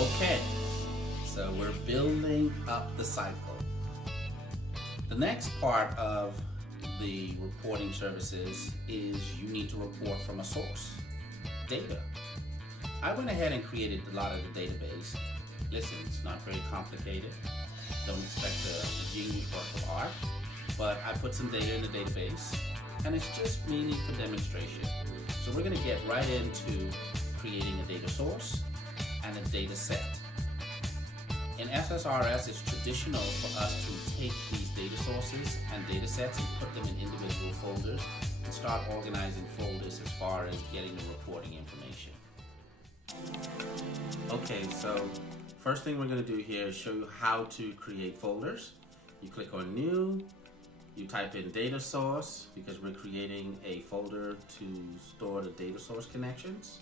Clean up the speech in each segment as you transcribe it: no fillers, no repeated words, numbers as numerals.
Okay, so we're building up the cycle. The next part of the reporting services is you need to report from a source, data. I went ahead and created a lot of the database. Listen, it's not very complicated. Don't expect a genius work of art, but I put some data in the database, and it's just mainly for demonstration. So we're going to get right into creating a data source and a data set. In SSRS, it's traditional for us to take these data sources and data sets and put them in individual folders and start organizing folders as far as getting the reporting information. Okay, so first thing we're going to do here is show you how to create folders. You click on New, you type in data source because we're creating a folder to store the data source connections.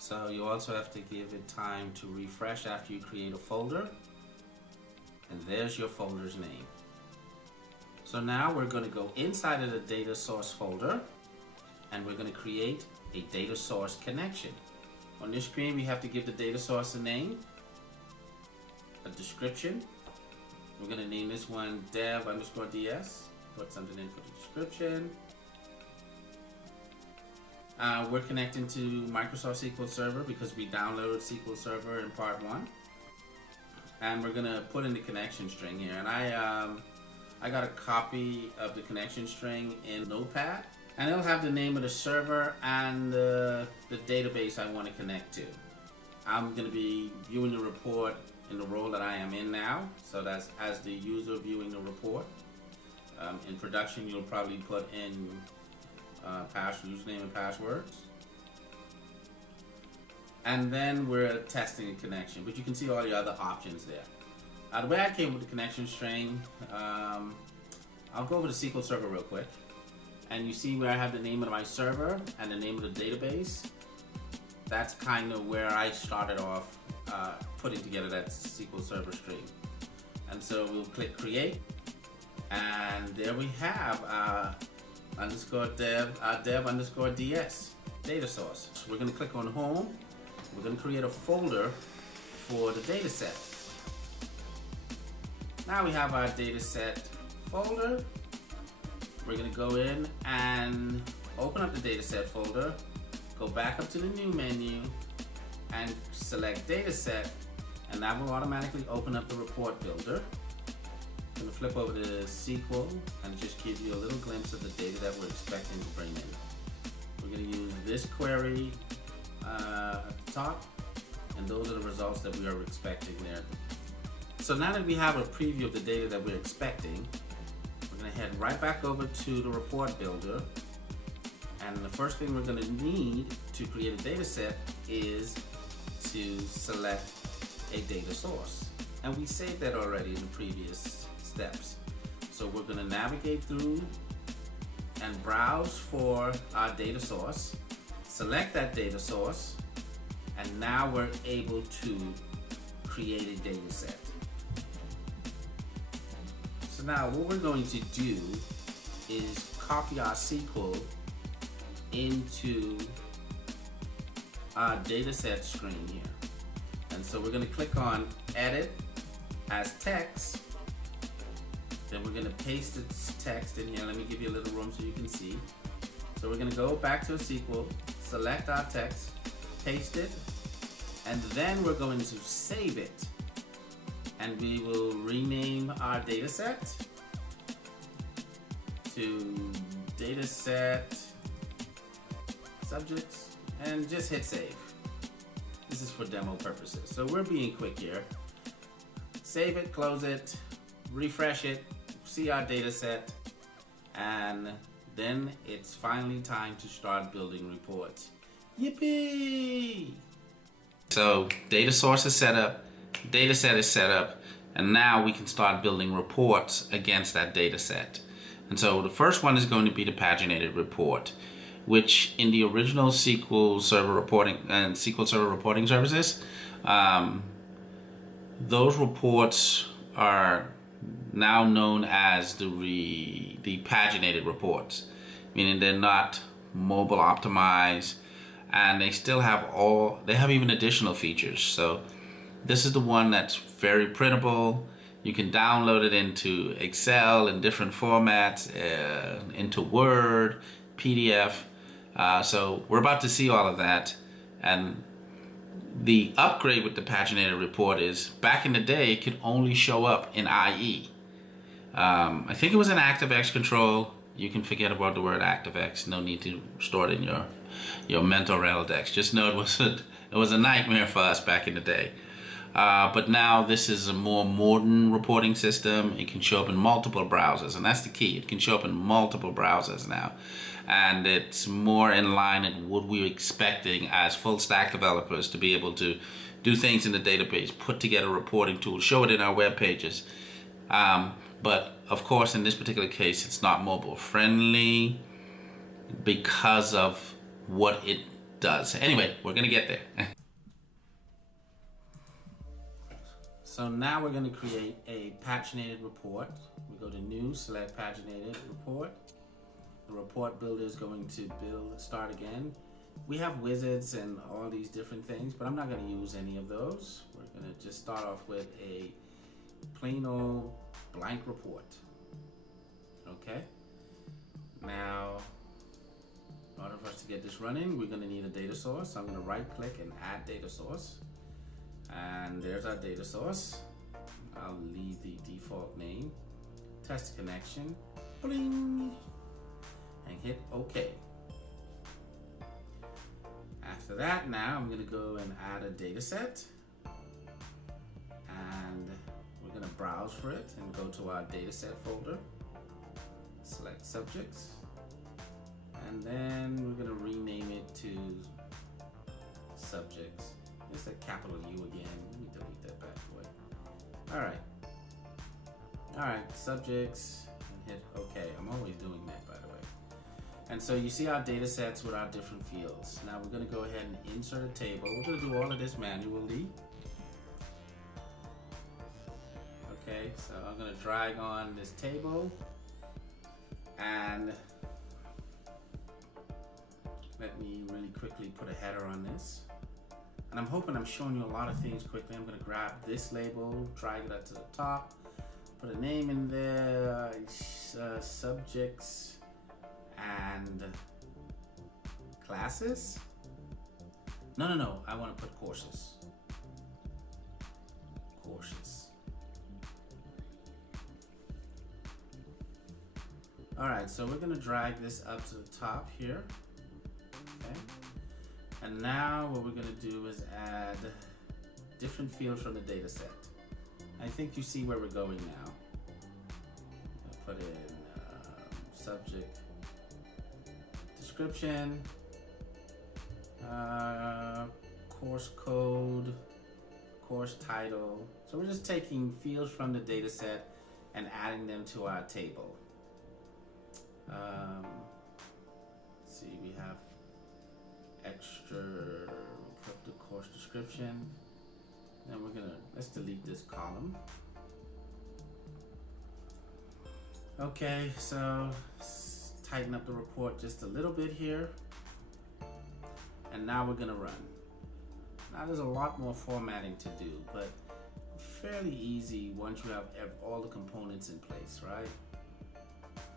So you also have to give it time to refresh after you create a folder. And there's your folder's name. So now we're going to go inside of the data source folder and we're going to create a data source connection. On this screen we have to give the data source a name, a description. We're going to name this one dev_ds. Put something in for the description. We're connecting to Microsoft SQL Server because we downloaded SQL Server in part 1. And we're gonna put in the connection string here. And I got a copy of the connection string in Notepad. And it'll have the name of the server and the database I want to connect to. I'm gonna be viewing the report in the role that I am in now. So that's as the user viewing the report. In production, you'll probably put in username and passwords, and then we're testing a connection, but you can see all the other options there. The way I came with the connection string, I'll go over the SQL Server real quick, and you see where I have the name of my server and the name of the database. That's kind of where I started off putting together that SQL Server string. And so we'll click create, and there we have dev_ds data source. So we're going to click on home. We're going to create a folder for the data set. Now we have our data set folder. We're going to go in and open up the data set folder, go back up to the new menu and select data set, and that will automatically open up the report builder. I'm going to flip over to SQL and just give you a little glimpse of the data that we're expecting to bring in. We're going to use this query at the top, and those are the results that we are expecting there. So now that we have a preview of the data that we're expecting, we're going to head right back over to the report builder, and the first thing we're going to need to create a data set is to select a data source. And we saved that already in the previous steps. So we're going to navigate through and browse for our data source, select that data source, and now we're able to create a data set. So now what we're going to do is copy our SQL into our data set screen here. And so we're going to click on edit as text. Then we're going to paste this text in here. Let me give you a little room so you can see. So we're going to go back to SQL, select our text, paste it, and then we're going to save it. And we will rename our data set to dataset subjects and just hit save. This is for demo purposes. So we're being quick here. Save it, close it, refresh it, see our data set, and then it's finally time to start building reports. Yippee! So data source is set up, data set is set up, and now we can start building reports against that data set. And so the first one is going to be the paginated report, which in the original SQL Server reporting and SQL Server reporting services, those reports are now known as the paginated reports, meaning they're not mobile optimized. and they still have they have even additional features. So this is the one that's very printable. You can download it into Excel in different formats, into Word, PDF. So we're about to see all of that. And the upgrade with the Paginated Report is, back in the day, it could only show up in IE. I think it was an ActiveX control. You can forget about the word ActiveX. No need to store it in your mental Rolodex. Just know it was a nightmare for us back in the day. But now this is a more modern reporting system. It can show up in multiple browsers, and that's the key. It can show up in multiple browsers now. And it's more in line with what we're expecting as full stack developers, to be able to do things in the database, put together reporting tools, show it in our web pages. But of course, in this particular case, it's not mobile friendly because of what it does. Anyway, we're gonna get there. So now we're gonna create a paginated report. We go to New, select Paginated Report. The report builder is going to start again. We have wizards and all these different things, but I'm not gonna use any of those. We're gonna just start off with a plain old blank report. Okay. Now, in order for us to get this running, we're going to need a data source. So I'm going to right click and add data source. And there's our data source. I'll leave the default name. Test connection. Bling! And hit OK. After that, now I'm going to go and add a data set. And we're going to browse for it and go to our dataset folder, select subjects, and then we're going to rename it to subjects. It's a capital U again. Let me delete that bad boy. All right, subjects, and hit OK. I'm always doing that, by the way. And so you see our data sets with our different fields. Now we're going to go ahead and insert a table. We're going to do all of this manually. Okay, so I'm going to drag on this table, and let me really quickly put a header on this. And I'm hoping I'm showing you a lot of things quickly. I'm going to grab this label, drag it up to the top, put a name in there, subjects and classes. No, I want to put courses. All right, so we're gonna drag this up to the top here, okay? And now what we're gonna do is add different fields from the data set. I think you see where we're going now. I'll put in subject, description, course code, course title. So we're just taking fields from the data set and adding them to our table. Let's see, we have extra, put the course description. Then let's delete this column. Okay, so tighten up the report just a little bit here. And now we're gonna run. Now there's a lot more formatting to do, but fairly easy once you have all the components in place, right?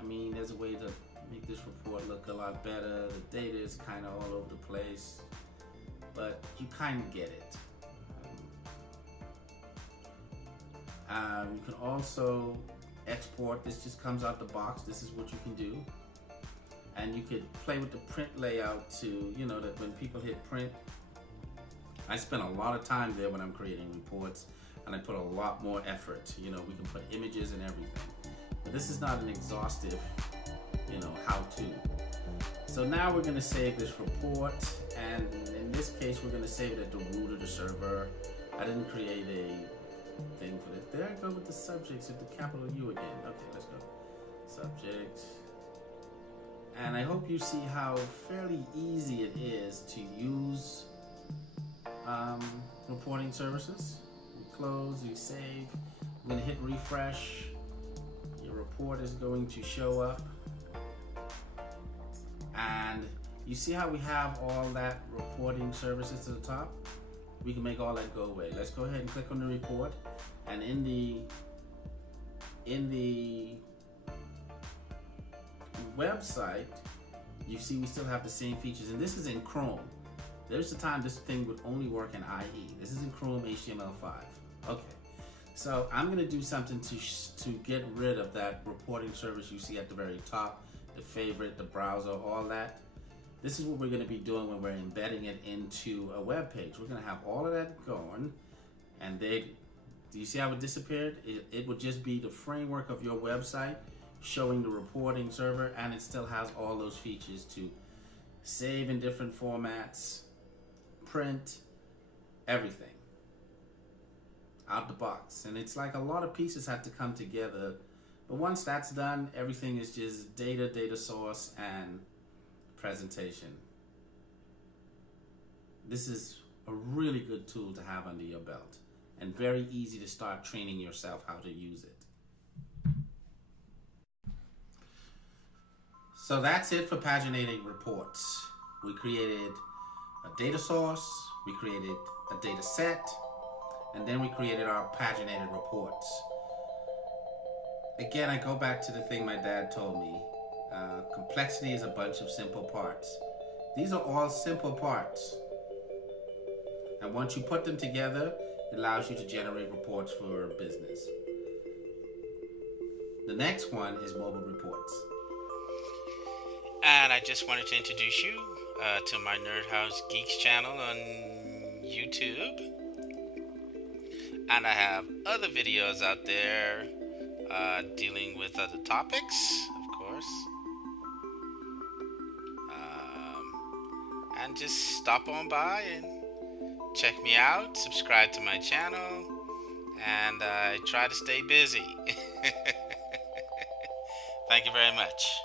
I mean, there's a way to make this report look a lot better. The data is kind of all over the place, but you kind of get it. You can also export. This just comes out the box. This is what you can do. And you could play with the print layout to, that when people hit print, I spend a lot of time there when I'm creating reports, and I put a lot more effort. We can put images and everything. But this is not an exhaustive, how-to. So now we're gonna save this report, and in this case, we're gonna save it at the root of the server. I didn't create a thing for this. There I go with the subjects with the capital U again. Okay, let's go. Subject. And I hope you see how fairly easy it is to use reporting services. You close, you save. I'm gonna hit refresh. Your report is going to show up. And You see how we have all that reporting services to the top? We can make all that go away. Let's go ahead and click on the report, and in the website, you see we still have the same features, and this is in Chrome. There's the time this thing would only work in IE. This is in Chrome HTML5. Okay, so I'm gonna do something to get rid of that reporting service you see at the very top, the favorite, the browser, all that. This is what we're gonna be doing when we're embedding it into a web page. We're gonna have all of that going, and do you see how it disappeared? It would just be the framework of your website showing the reporting server, and it still has all those features to save in different formats, print, everything out the box. And it's like a lot of pieces had to come together, but once that's done, everything is just data source, and presentation. This is a really good tool to have under your belt, and very easy to start training yourself how to use it. So that's it for Paginated Reports. We created a data source, we created a data set, and then we created our Paginated Reports. Again, I go back to the thing my dad told me. Complexity is a bunch of simple parts. These are all simple parts. And once you put them together, it allows you to generate reports for business. The next one is mobile reports. And I just wanted to introduce you to my Nerd House Geeks channel on YouTube. And I have other videos out there dealing with other topics, of course. And just stop on by and check me out, subscribe to my channel, and I try to stay busy. Thank you very much.